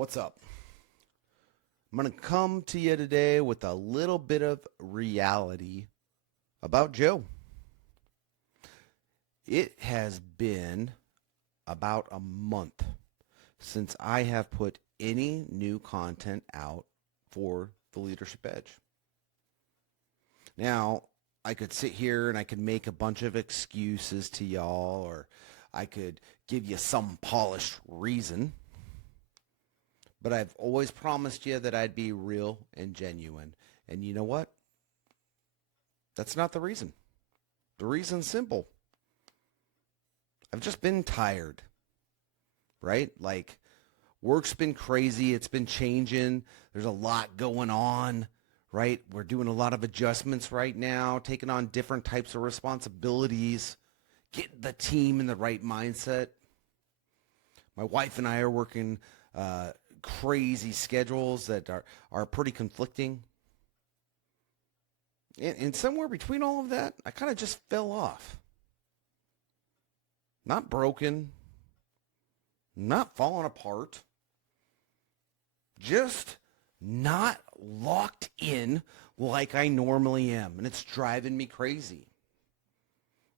What's up? I'm going to come to you today with a little bit of reality about Joe. It has been about a month since I have put any new content out for the Leadership Edge. Now, I could sit here and I could make a bunch of excuses to y'all, or I could give you some polished reason. But I've always promised you that I'd be real and genuine. And you know what? That's not the reason. The reason's simple. I've just been tired, right? Like, work's been crazy. It's been changing. There's a lot going on, right? We're doing a lot of adjustments right now, taking on different types of responsibilities, getting the team in the right mindset. My wife and I are working crazy schedules that are pretty conflicting. And somewhere between all of that, I kind of just fell off. Not broken, not falling apart, just not locked in like I normally am. And it's driving me crazy.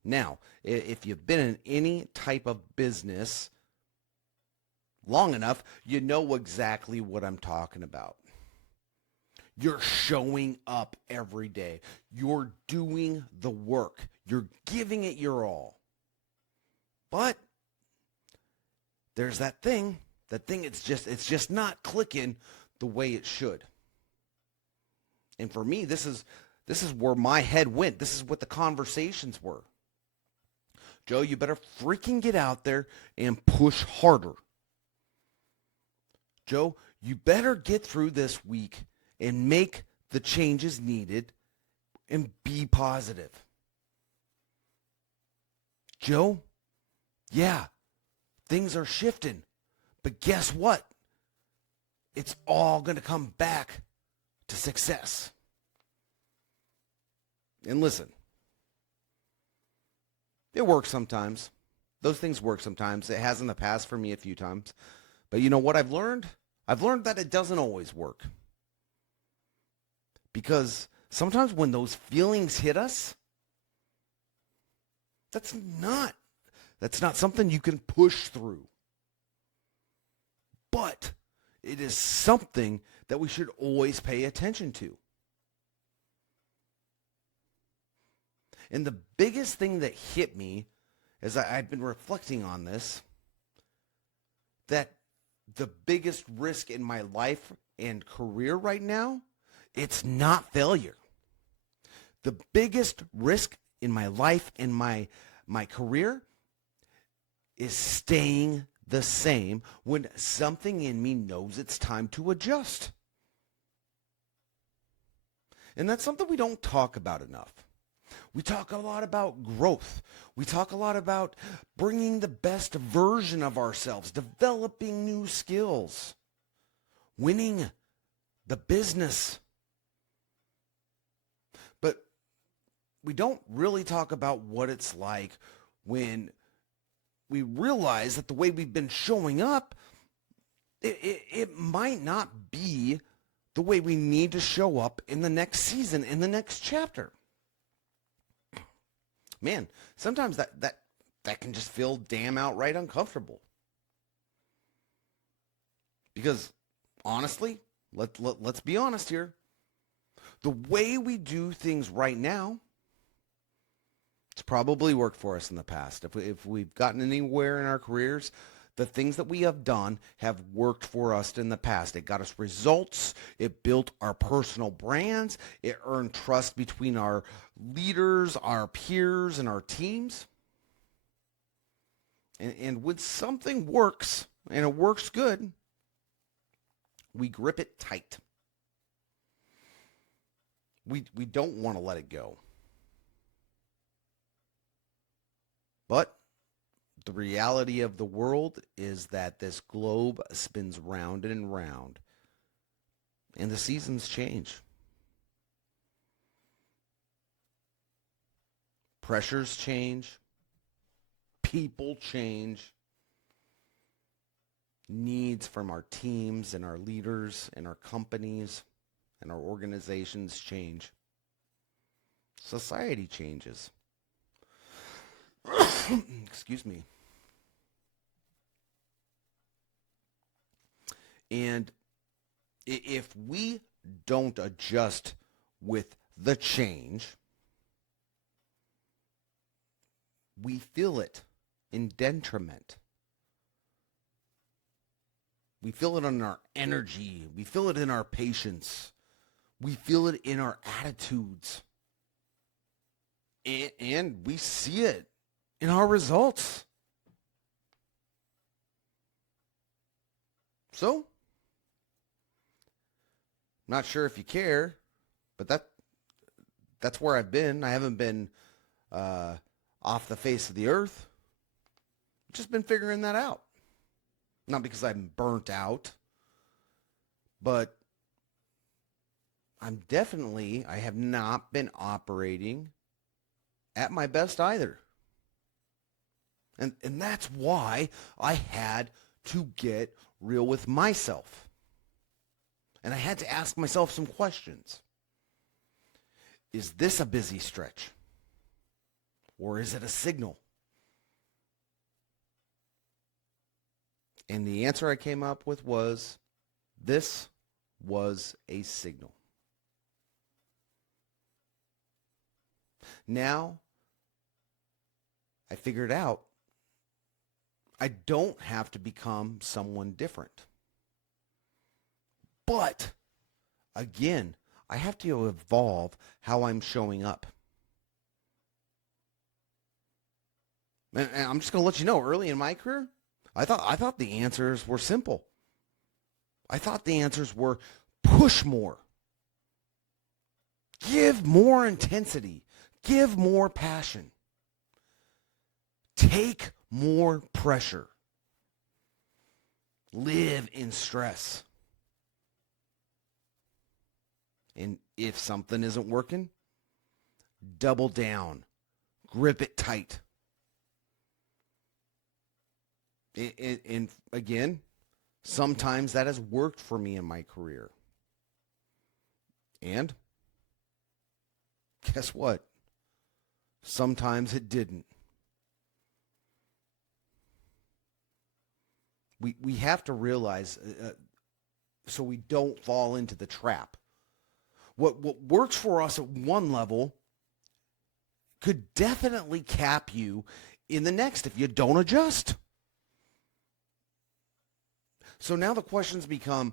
Now, if you've been in any type of business long enough, you know exactly what I'm talking about. You're showing up every day. You're doing the work. You're giving it your all. But there's that thing. It's just not clicking the way it should. And for me, this is where my head went. This is what the conversations were. Joe, you better freaking get out there and push harder. Joe, you better get through this week and make the changes needed and be positive. Joe, yeah, things are shifting, but guess what? It's all going to come back to success. And listen, it works sometimes. Those things work sometimes. It has in the past for me a few times. But you know what I've learned? I've learned that it doesn't always work. Because sometimes when those feelings hit us, that's not something you can push through. But it is something that we should always pay attention to. And the biggest thing that hit me as I've been reflecting on this, that the biggest risk in my life and career right now, it's not failure. The biggest risk in my life and my career is staying the same when something in me knows it's time to adjust. And that's something we don't talk about enough. We talk a lot about growth. We talk a lot about bringing the best version of ourselves, developing new skills, winning the business. But we don't really talk about what it's like when we realize that the way we've been showing up, it might not be the way we need to show up in the next season, in the next chapter. Man, sometimes that can just feel damn outright uncomfortable. Because honestly, let's be honest here. The way we do things right now, it's probably worked for us in the past. If we've gotten anywhere in our careers, the things that we have done have worked for us in the past. It got us results. It built our personal brands. It earned trust between our leaders, our peers, and our teams. And when something works, and it works good, we grip it tight. We don't want to let it go. But the reality of the world is that this globe spins round and round, and the seasons change. Pressures change. People change. needs from our teams and our leaders and our companies and our organizations change, society changes. Excuse me. And if we don't adjust with the change, we feel it in detriment. We feel it in our energy. We feel it in our patience. We feel it in our attitudes. And we see it in our results. So, not sure if you care, but that's where I've been. I haven't been off the face of the earth. Just been figuring that out. Not because I'm burnt out, but I have not been operating at my best either. And that's why I had to get real with myself. And I had to ask myself some questions. Is this a busy stretch? Or is it a signal? And the answer I came up with was, this was a signal. Now, I figured out I don't have to become someone different. But, again, I have to evolve how I'm showing up. And I'm just going to let you know, early in my career, I thought the answers were simple. I thought the answers were push more. Give more intensity. Give more passion. Take more pressure. Live in stress. And if something isn't working, double down. Grip it tight. And again, sometimes that has worked for me in my career. And guess what? Sometimes it didn't. We have to realize so we don't fall into the trap. What works for us at one level could definitely cap you in the next if you don't adjust. So now the questions become,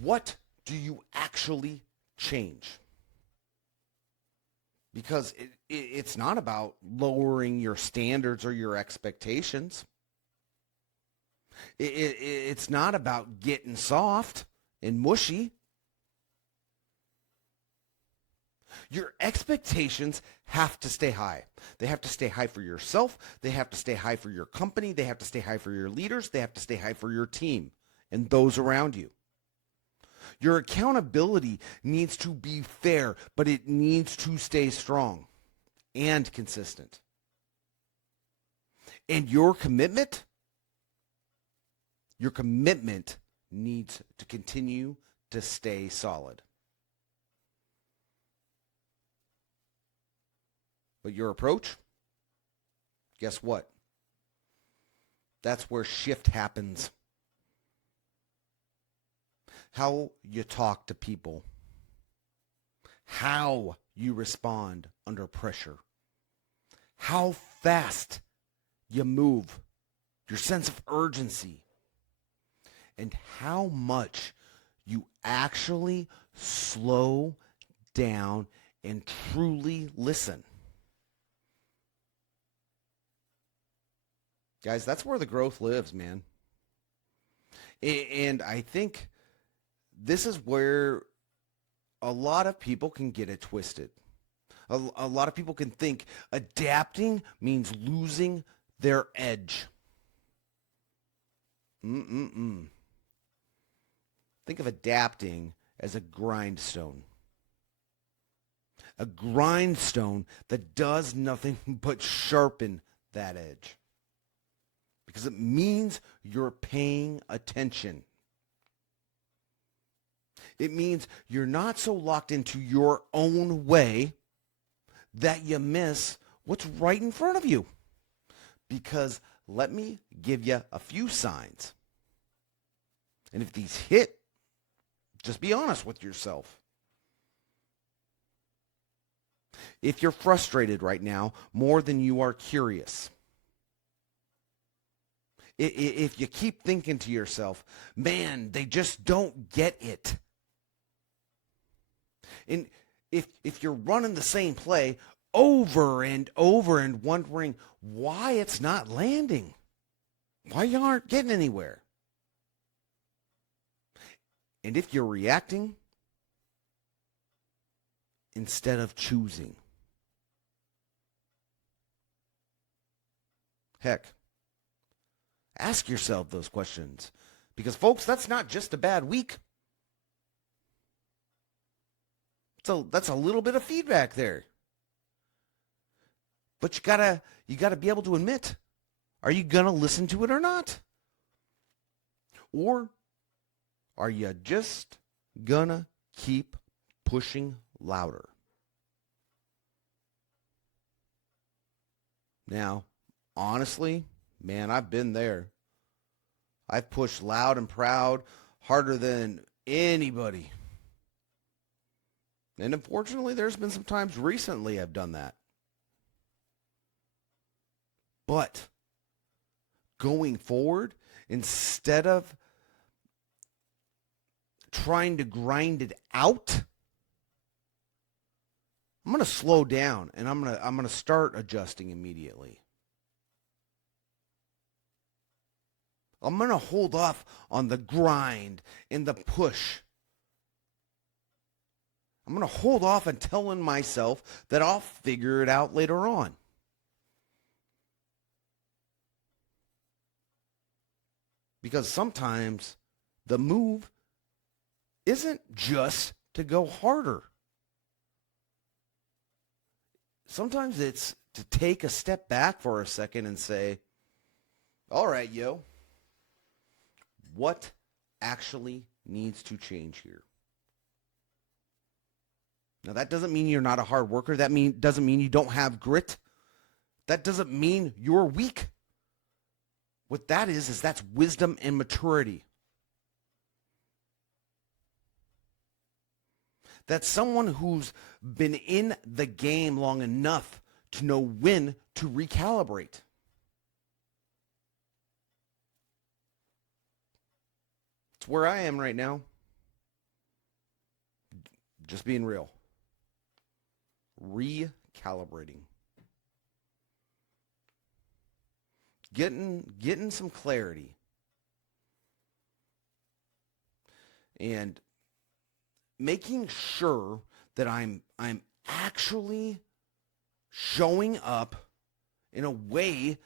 what do you actually change? Because it's not about lowering your standards or your expectations. It's not about getting soft and mushy. Your expectations have to stay high. They have to stay high for yourself. They have to stay high for your company. They have to stay high for your leaders. They have to stay high for your team and those around you. Your accountability needs to be fair, but it needs to stay strong and consistent. And your commitment needs to continue to stay solid. But your approach, guess what? That's where shift happens. How you talk to people, how you respond under pressure, how fast you move, your sense of urgency, and how much you actually slow down and truly listen. Guys, that's where the growth lives, man. And I think this is where a lot of people can get it twisted. A lot of people can think adapting means losing their edge. Think of adapting as a grindstone. A grindstone that does nothing but sharpen that edge. because it means you're paying attention. It means you're not so locked into your own way that you miss what's right in front of you. Because let me give you a few signs. And if these hit, just be honest with yourself. If you're frustrated right now more than you are curious, if you keep thinking to yourself, man, they just don't get it. And if you're running the same play over and over and wondering why it's not landing, why you aren't getting anywhere, and if you're reacting instead of choosing, heck, ask yourself those questions. Because, folks, that's not just a bad week. So that's a little bit of feedback there. But you gotta be able to admit, are you gonna listen to it or not? Or are you just gonna keep pushing louder? Now, honestly, man, I've been there. I've pushed loud and proud, harder than anybody. And unfortunately, there's been some times recently I've done that. But going forward, instead of trying to grind it out, I'm going to slow down and I'm going to start adjusting immediately. I'm going to hold off on the grind and the push. I'm going to hold off on telling myself that I'll figure it out later on. Because sometimes the move isn't just to go harder. Sometimes it's to take a step back for a second and say, all right, yo, what actually needs to change here? Now, that doesn't mean you're not a hard worker. That doesn't mean you don't have grit. That doesn't mean you're weak. What that is that's wisdom and maturity. That's someone who's been in the game long enough to know when to recalibrate. It's where I am right now. Just being real. Recalibrating. Getting some clarity. And making sure that I'm actually showing up in a way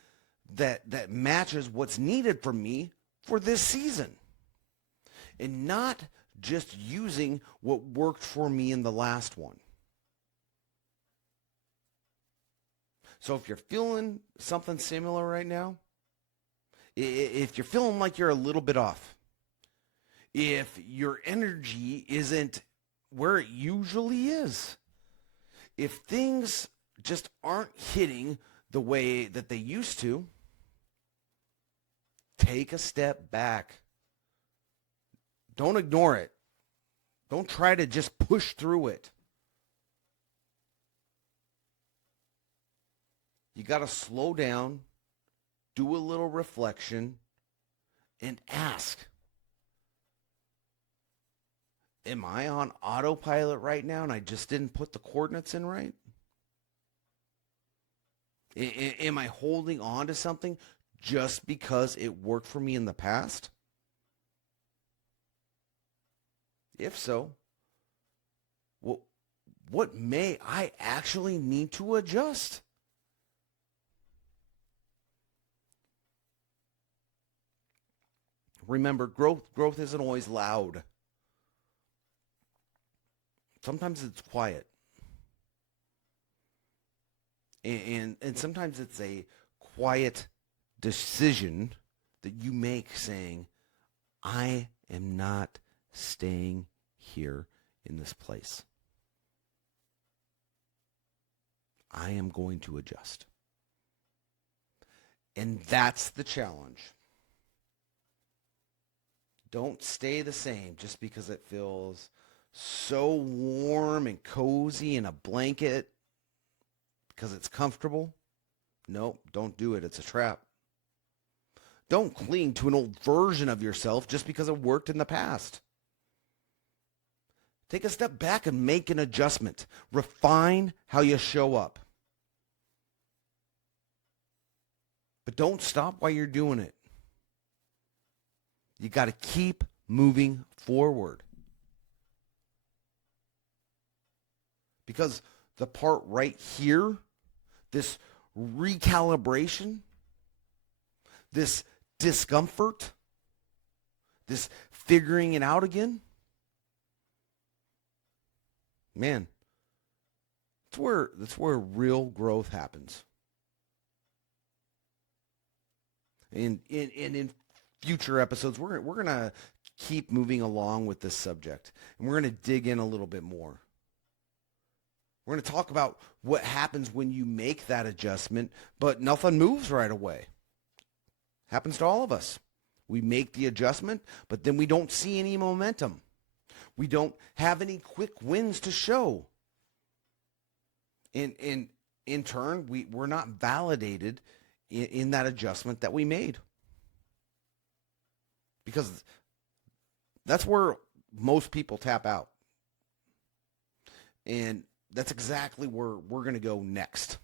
that matches what's needed from me for this season. And not just using what worked for me in the last one. So if you're feeling something similar right now, if you're feeling like you're a little bit off, if your energy isn't where it usually is, if things just aren't hitting the way that they used to, take a step back. Don't ignore it. Don't try to just push through it. You got to slow down, do a little reflection, and ask, am I on autopilot right now and I just didn't put the coordinates in right? Am I holding on to something just because it worked for me in the past? If so, what may I actually need to adjust? Remember, growth isn't always loud. Sometimes it's quiet. And sometimes it's a quiet decision that you make saying, I am not staying here in this place. I am going to adjust. And that's the challenge. Don't stay the same just because it feels so warm and cozy in a blanket because it's comfortable. Nope, don't do it. It's a trap. Don't cling to an old version of yourself just because it worked in the past. Take a step back and make an adjustment. Refine how you show up. But don't stop while you're doing it. You got to keep moving forward. Because the part right here, this recalibration, this discomfort, this figuring it out again, man, that's where real growth happens. And in future episodes, we're gonna keep moving along with this subject, and we're gonna dig in a little bit more. We're gonna talk about what happens when you make that adjustment, but nothing moves right away. Happens to all of us. We make the adjustment, but then we don't see any momentum. We don't have any quick wins to show. In turn, we're not validated in that adjustment that we made. Because that's where most people tap out. And that's exactly where we're going to go next.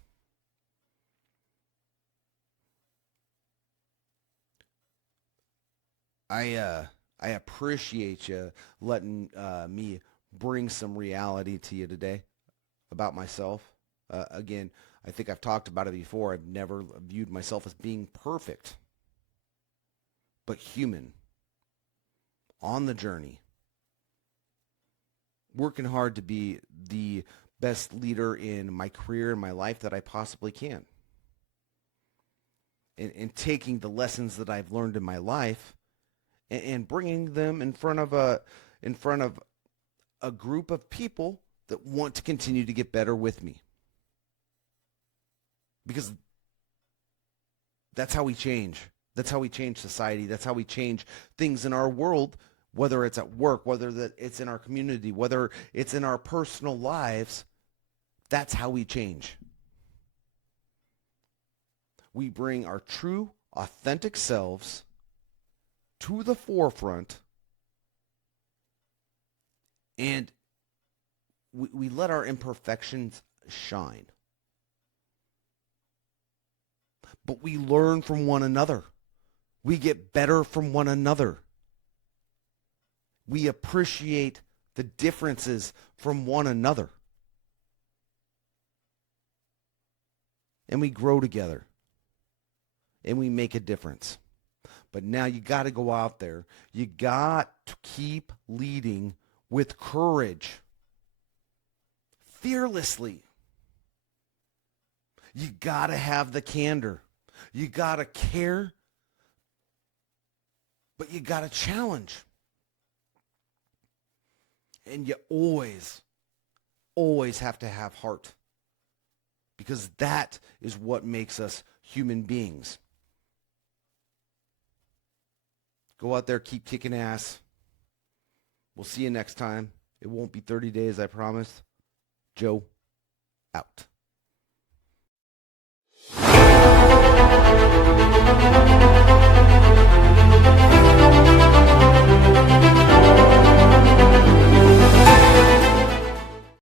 I appreciate you letting me bring some reality to you today about myself. Again, I think I've talked about it before. I've never viewed myself as being perfect, but human, on the journey, working hard to be the best leader in my career and my life that I possibly can. And taking the lessons that I've learned in my life and bringing them in front of a group of people that want to continue to get better with me. Because that's how we change. That's how we change society. That's how we change things in our world, whether it's at work, whether it's in our community, whether it's in our personal lives. That's how we change. We bring our true, authentic selves to the forefront, and we let our imperfections shine. But we learn from one another. We get better from one another. We appreciate the differences from one another. And we grow together. And we make a difference. But now you got to go out there. You got to keep leading with courage. Fearlessly. You got to have the candor. You got to care. But you got to challenge. And you always have to have heart. Because that is what makes us human beings. Go out there, keep kicking ass. We'll see you next time. It won't be 30 days, I promise. Joe, out.